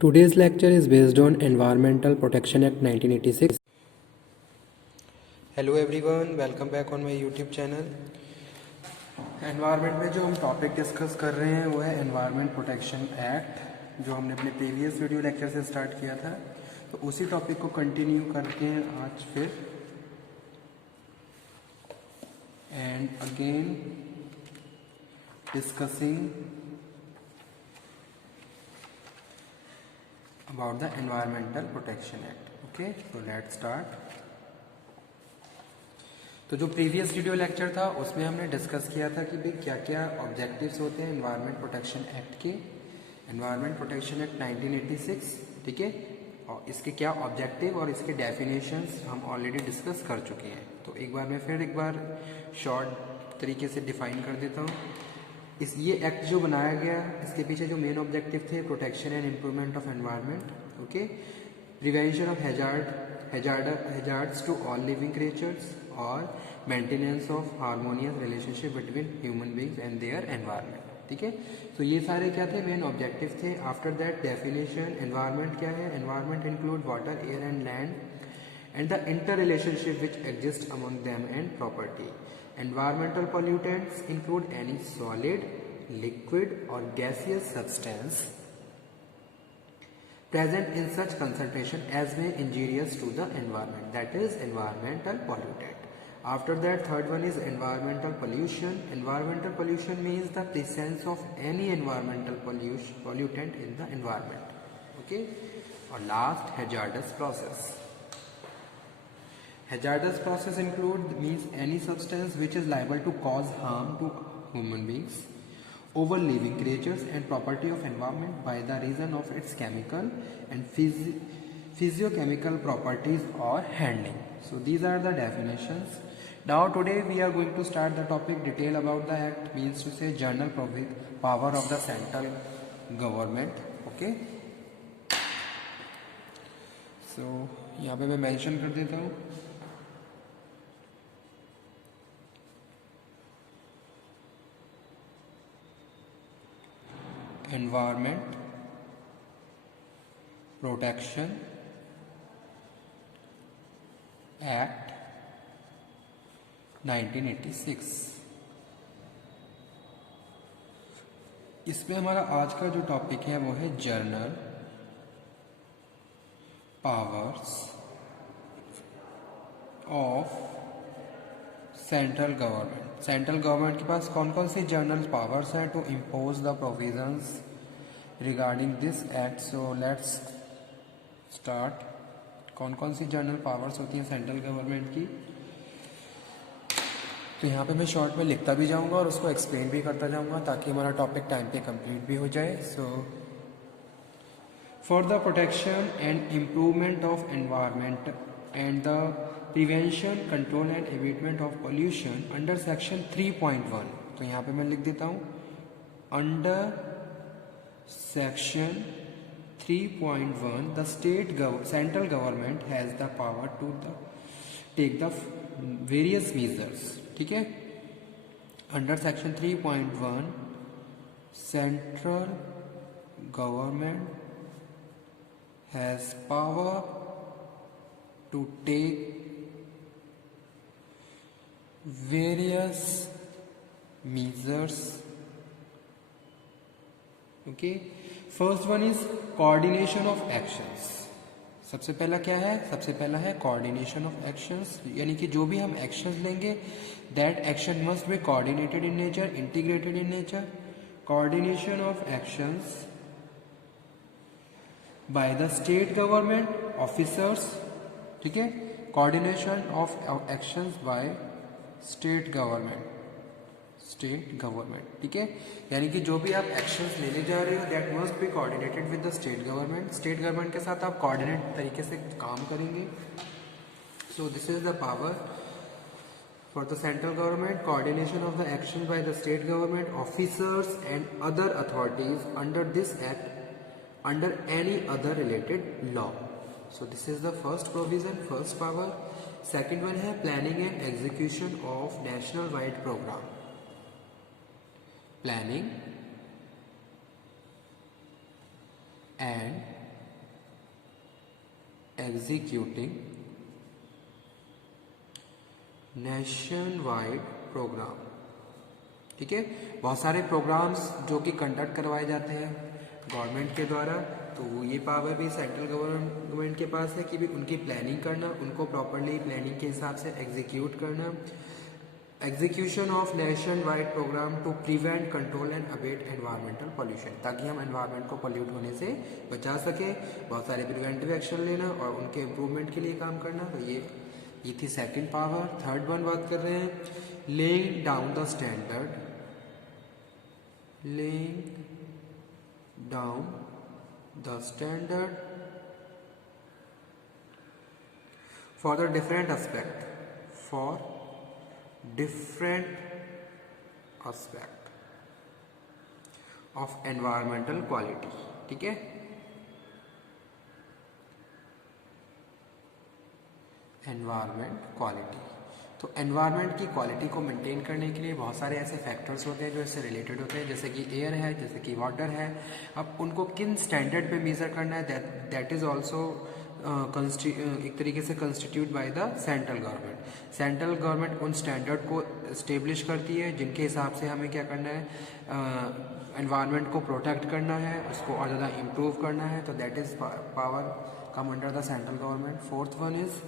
Today's lecture is based on Environmental Protection Act 1986. Hello everyone, welcome back on my YouTube channel. Environment में जो हम topic discuss कर रहे हैं वो है एनवायरनमेंट प्रोटेक्शन एक्ट, जो हमने अपने प्रीवियस वीडियो लेक्चर से स्टार्ट किया था। तो उसी टॉपिक को कंटिन्यू करके आज फिर and again discussing about the Environmental Protection Act. Okay, so let's start. तो जो प्रीवियस वीडियो लेक्चर था उसमें हमने डिस्कस किया था कि भाई क्या क्या ऑब्जेक्टिव्स होते हैं एनवायरनमेंट प्रोटेक्शन एक्ट के। एनवायरनमेंट प्रोटेक्शन एक्ट 1986, ठीक है, और इसके क्या ऑब्जेक्टिव और इसके डेफिनेशंस हम ऑलरेडी डिस्कस कर चुके हैं। तो एक बार मैं फिर एक बार शॉर्ट तरीके से डिफाइन कर देता हूँ। ये एक्ट जो बनाया गया, इसके पीछे जो मेन ऑब्जेक्टिव थे, protection and improvement of environment, okay, prevention of hazards to all living creatures और maintenance of harmonious relationship between human beings and their environment, ठीक है। तो ये सारे क्या थे, मेन ऑब्जेक्टिव थे। आफ्टर दैट डेफिनेशन, एनवायरनमेंट क्या है? Environment include water, air and land and the interrelationship which exists among them and property. Environmental pollutants include any solid, liquid or gaseous substance present in such concentration as may injurious to the environment, that is environmental pollutant. After that, third one is environmental pollution. Environmental pollution means the presence of any environmental pollutant in the environment, okay. Or last, hazardous process. Hazardous process means any substance which is liable to cause harm to human beings, over living creatures and property of environment by the reason of its chemical and physiochemical properties or handling. So these are the definitions. Now today we are going to start the topic detail about the act, means to say general power of the central government, okay. So यहाँ पे मैं mention कर देता हूँ। Environment Protection Act 1986। इसमें हमारा आज का जो टॉपिक है वो है general powers of central government. Central government के पास कौन कौन सी जनरल पावर्स हैं to impose the provisions regarding this act. So let's start. कौन कौन सी जनरल पावर्स होती हैं सेंट्रल गवर्नमेंट की, तो यहाँ पे मैं शॉर्ट में लिखता भी जाऊँगा और उसको एक्सप्लेन भी करता जाऊँगा ताकि हमारा टॉपिक टाइम पे कंप्लीट भी हो जाए। So for the protection and improvement of environment and the prevention, control and abatement of pollution under section 3.1, तो यहाँ पे मैं लिख देता हूँ under section 3.1 the central government has the power to take the various measures, ठीक है। Under section 3.1 central government has power to take various measures, okay. First one is coordination of actions. सबसे पहला क्या है? सबसे पहला है coordination of actions, यानी कि जो भी हम actions लेंगे that action must be coordinated in nature, integrated in nature. Coordination of actions by the state government officers, ठीक है। Coordination of actions by state government, ठीक है। यानी कि जो भी आप एक्शंस लेने जा रहे हो that must be coordinated with the state government. State government के साथ आप कोऑर्डिनेट तरीके से काम करेंगे। So this is the power for the central government, coordination of the action by the state government officers and other authorities under this act under any other related law. So this is the first provision, first power. Second one है planning and execution of national wide programme. Planning and executing nationwide program. ठीक है, बहुत सारे programmes जो कि conduct करवाए जाते हैं गवर्नमेंट के द्वारा, तो वो ये पावर भी सेंट्रल गवर्नमेंट के पास है कि भी उनकी प्लानिंग करना, उनको प्रॉपरली प्लानिंग के हिसाब से एग्जीक्यूट करना। Execution of nationwide program to prevent, control and abate environmental pollution, ताकि हम एनवायरमेंट को पॉल्यूट होने से बचा सके। बहुत सारे प्रिवेंटिव एक्शन लेना और उनके इम्प्रूवमेंट के लिए काम करना। तो ये थी सेकंड पावर। थर्ड वन बात कर रहे हैं, laying down the standard, laying down the standard for the different aspect, for different aspect of environmental quality. ठीक है, एनवायरमेंट क्वालिटी। तो एनवायरनमेंट की क्वालिटी को मेंटेन करने के लिए बहुत सारे ऐसे फैक्टर्स होते हैं जो इससे रिलेटेड होते हैं, जैसे कि एयर है, जैसे कि वाटर है। अब उनको किन स्टैंडर्ड पे मेज़र करना है, दैट इज़ ऑल्सो एक तरीके से constitute bye the central government. Central government उन स्टैंडर्ड को इस्टेब्लिश करती है जिनके हिसाब से हमें क्या करना है, एनवायरनमेंट को प्रोटेक्ट करना है, उसको और ज़्यादा इम्प्रूव करना है। तो that is power come under the central government. Fourth one is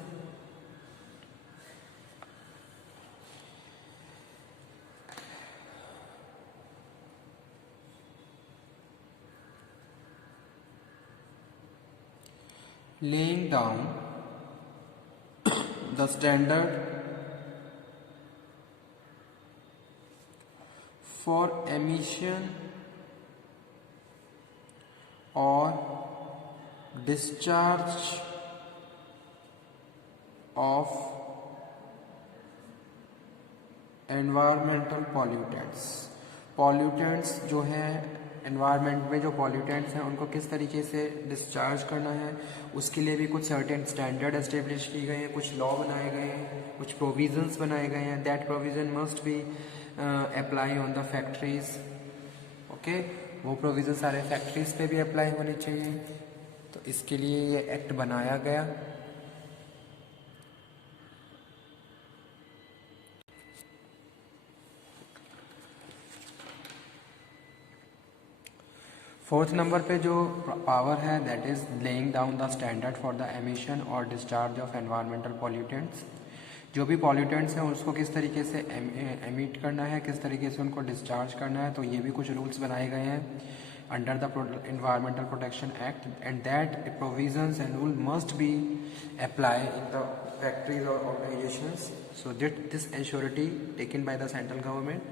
laying down the standard for emission or discharge of environmental pollutants जो है एनवायरनमेंट में जो पॉल्यूटेंट्स हैं उनको किस तरीके से डिस्चार्ज करना है, उसके लिए भी कुछ सर्टेन स्टैंडर्ड एस्टेब्लिश किए गए हैं, कुछ लॉ बनाए गए हैं, कुछ प्रोविजंस बनाए गए हैं। That provision must be apply on the factories. Okay, वो प्रोविजन सारे फैक्ट्रीज पे भी अप्लाई होने चाहिए। तो इसके लिए ये एक्ट बनाया गया। फोर्थ नंबर पे जो पावर है that is laying down the standard for the emission और डिस्चार्ज ऑफ एनवायरमेंटल पॉल्यूटेंट्स। जो भी पॉल्यूटेंट्स हैं उसको किस तरीके से एमिट करना है, किस तरीके से उनको डिस्चार्ज करना है। तो ये भी कुछ रूल्स बनाए गए हैं under the environmental protection act, and that provisions and rule must be apply in the factories और organisations. So this assurity taken by the central government.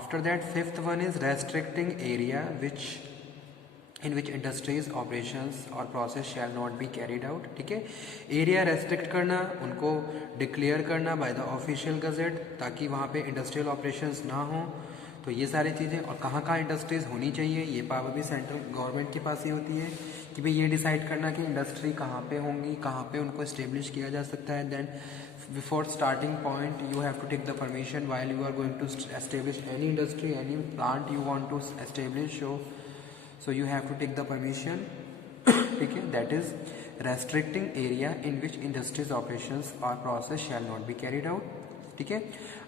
After that fifth one is restricting area in which industries operations or process shall not be carried out। ठीक है, area restrict करना, उनको declare करना by the official gazette, ताकि वहाँ पे industrial operations ना हो। तो ये सारी चीज़ें, और कहाँ कहाँ इंडस्ट्रीज होनी चाहिए ये पावर भी सेंट्रल गवर्नमेंट के पास ही होती है कि भाई ये डिसाइड करना कि इंडस्ट्री कहाँ पे होंगी, कहाँ पे उनको इस्टेब्लिश किया जा सकता है। Then before starting point you have to take the permission while you are going to establish any industry, any plant you want to establish, so you have to take the permission। ठीक है, that is restricting area in which industries operations or process shall not be carried out। ठीक है,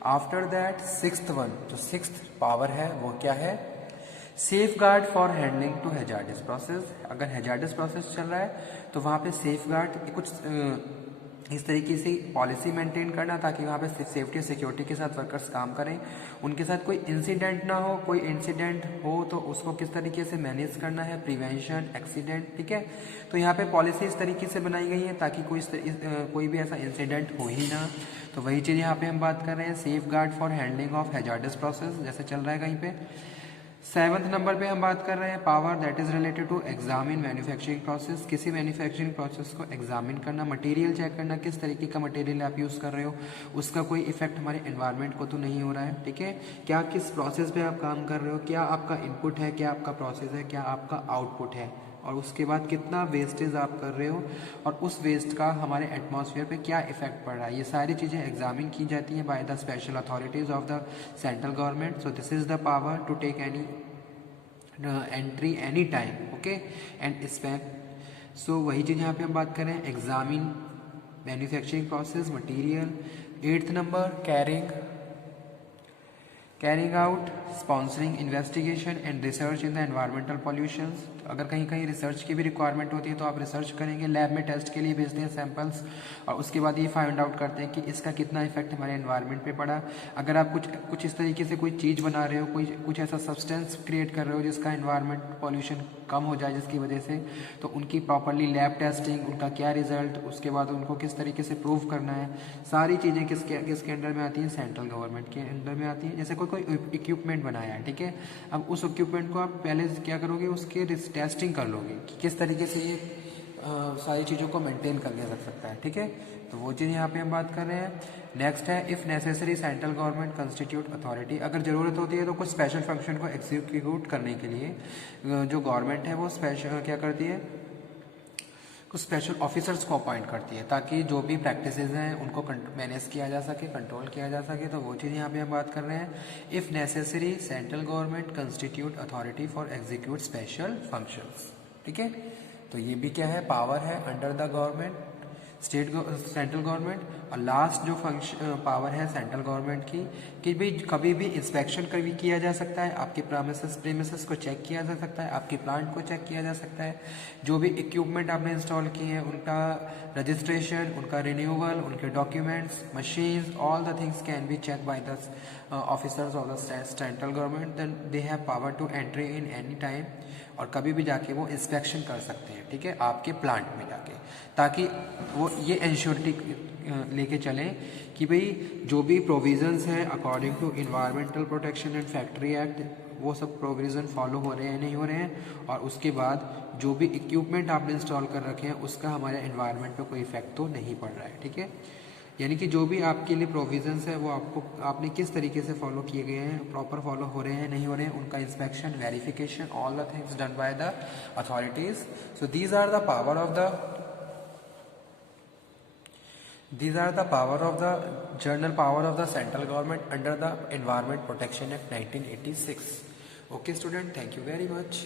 after that sixth one, जो sixth power है वो क्या है, safeguard for handling to hazardous process. अगर हैजार्डस प्रोसेस चल रहा है तो वहाँ पे सेफ गार्ड कुछ इस तरीके से पॉलिसी मेंटेन करना ताकि वहाँ पे सेफ्टी और सिक्योरिटी के साथ वर्कर्स काम करें, उनके साथ कोई इंसिडेंट ना हो, कोई इंसिडेंट हो तो उसको किस तरीके से मैनेज करना है, प्रिवेंशन एक्सीडेंट। ठीक है, तो यहाँ पे पॉलिसी इस तरीके से बनाई गई है ताकि कोई भी ऐसा इंसिडेंट हो ही ना। तो वही चीज़ यहाँ पे हम बात कर रहे हैं, safe guard for handling of hazards process जैसे चल रहा है कहीं पे। सेवंथ नंबर पे हम बात कर रहे हैं power that is related to examine manufacturing process. किसी मैन्युफैक्चरिंग प्रोसेस को एग्जामिन करना, मटेरियल चेक करना, किस तरीके का मटेरियल आप यूज़ कर रहे हो, उसका कोई इफेक्ट हमारे एनवायरनमेंट को तो नहीं हो रहा है। ठीक है, क्या किस प्रोसेस पे आप काम कर रहे हो, क्या आपका इनपुट है, क्या आपका प्रोसेस है, क्या आपका आउटपुट है, और उसके बाद कितना वेस्टेज आप कर रहे हो और उस वेस्ट का हमारे एटमॉस्फेयर पे क्या इफेक्ट पड़ रहा है। ये सारी चीज़ें एग्जामिन की जाती हैं by the special authorities of the central government. So this is the power to take any entry any time, okay, and so वही चीज़ यहाँ पे हम बात करें, examine manufacturing process material. 8th number carrying out sponsoring investigation and research in the environmental pollutions. अगर कहीं कहीं रिसर्च की भी रिक्वायरमेंट होती है तो आप रिसर्च करेंगे, लैब में टेस्ट के लिए भेजते हैं सैंपल्स, और उसके बाद ये फाइंड आउट करते हैं कि इसका कितना इफेक्ट हमारे एनवायरनमेंट पे पड़ा। अगर आप कुछ इस तरीके से कोई चीज़ बना रहे हो, कुछ ऐसा सब्सटेंस क्रिएट कर रहे हो जिसका एनवायरनमेंट पॉल्यूशन कम हो जाए जिसकी वजह से, तो उनकी प्रॉपरली लैब टेस्टिंग, उनका क्या रिजल्ट, उसके बाद उनको किस तरीके से प्रूव करना है, सारी चीज़ें किसके अंडर में आती हैं, सेंट्रल गवर्नमेंट के अंडर में आती हैं। जैसे कोई इक्विपमेंट बनाया है, ठीक है, अब उस इक्विपमेंट को आप पहले क्या करोगे, उसके टेस्टिंग कर लोगे कि किस तरीके से ये सारी चीज़ों को मेंटेन करके रख सकता है, ठीक है। तो वो चीज़ यहाँ पे हम बात कर रहे हैं। नेक्स्ट है if necessary central government constitute authority. अगर ज़रूरत होती है तो कुछ स्पेशल फंक्शन को एग्जीक्यूट करने के लिए जो गवर्नमेंट है वो स्पेशल क्या करती है, कुछ स्पेशल ऑफिसर्स को अपॉइंट करती है ताकि जो भी प्रैक्टिसेस हैं उनको मैनेज किया जा सके, कंट्रोल किया जा सके। तो वो चीज़ यहाँ पे हम बात कर रहे हैं, if necessary central government constitute authority for execute special functions, ठीक है। तो ये भी क्या है, पावर है under the government central government. और लास्ट जो फंक्शन पावर है सेंट्रल गवर्नमेंट की कि भाई कभी भी इंस्पेक्शन कभी किया जा सकता है, आपके प्रेमिसेस को चेक किया जा सकता है, आपके प्लांट को चेक किया जा सकता है, जो भी इक्विपमेंट आपने इंस्टॉल किए हैं उनका रजिस्ट्रेशन, उनका रिन्यूअल, उनके documents, machines, all the things can be check by the officers of the central government. Then they have power to entry in any time, और कभी भी जाके वो इंस्पेक्शन कर सकते हैं, ठीक है, आपके प्लांट में जाके, ताकि वो ये इंश्योरिटी लेके चलें कि भाई जो भी प्रोविजंस हैं according to environmental protection and factory act वो सब प्रोविज़न फॉलो हो रहे हैं नहीं हो रहे हैं, और उसके बाद जो भी इक्विपमेंट आपने इंस्टॉल कर रखे हैं उसका हमारे एनवायरनमेंट पे कोई इफेक्ट तो नहीं पड़ रहा है, ठीक है। यानी कि जो भी आपके लिए प्रोविजंस है वो आपने किस तरीके से फॉलो किए गए हैं, प्रॉपर फॉलो हो रहे हैं नहीं हो रहे हैं, उनका inspection, verification, all the things done by the authorities. So these are the power of the general power of the central government under the Environment Protection Act 1986. Okay student, thank you very much.